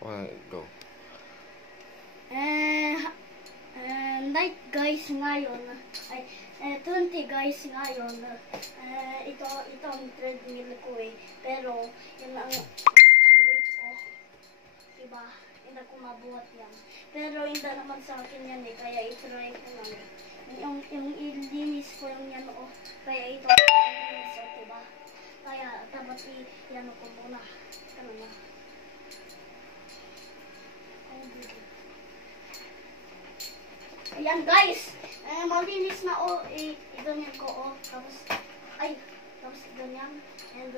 Go. Night guys ngayon, ay 20 guys ngayon, ito ang treadmill ko eh, pero yun ang weight ko, diba, hindi ko mabuhat yan, pero hindi naman sa akin yan eh, kaya itry ko lang eh, yung ilinis ko yung yan oh, kaya ito ilinis oh, diba, kaya dapat yan ko muna, ano na. Ayan guys, malinis na o, iganyan ko o, tapos ganyan, and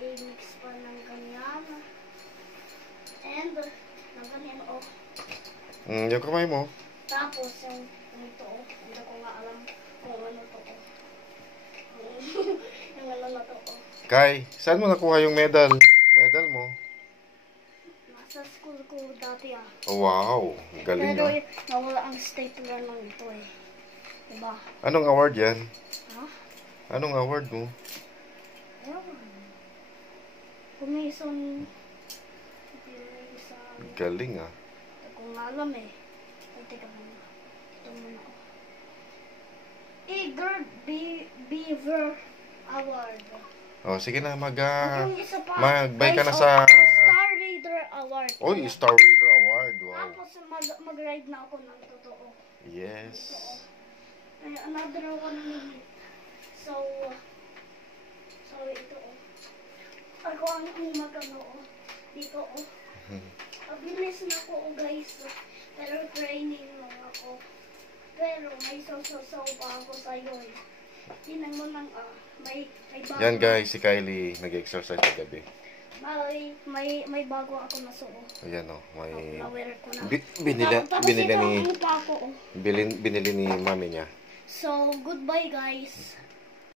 i-mix pa ng ganyan, and ng ganyan o. Yung kamay mo. Tapos yung ito o, hindi ko nga alam kung ano to o. Yung ano na to o. Kai, saan mo nakuha yung medal? Medal mo? Sa school ko dati ah. Oh, wow, galing pero ah. nawala ang stapler lang ito eh. Diba? Anong award yan? Ha? Anong award mo? Ewan. Commission. Galing ah. Hindi ko nga alam eh. Ay, teka muna. Ito muna ako. Eager Beaver Award. Oh, sige na, Yung isa pa, magbay ka na guys, sa... Star Raider Award. Oy, Star Raider Award. Wow. Tapos mag-ride na ako ng totoo. Yes. Ay, another one minute. So ito oh. Ako ang magano oh. Dito oh. Abilis na ako oh guys. Pero training lang ako. Pero may so pa ako sa'yo eh. Tinan mo nang may bago. Yan guys, si Kylie nag-exercise sa gabi. May bago ako na suot. Ayan oh, may... Na-wear ko na. Binili ni mami niya. So, goodbye guys.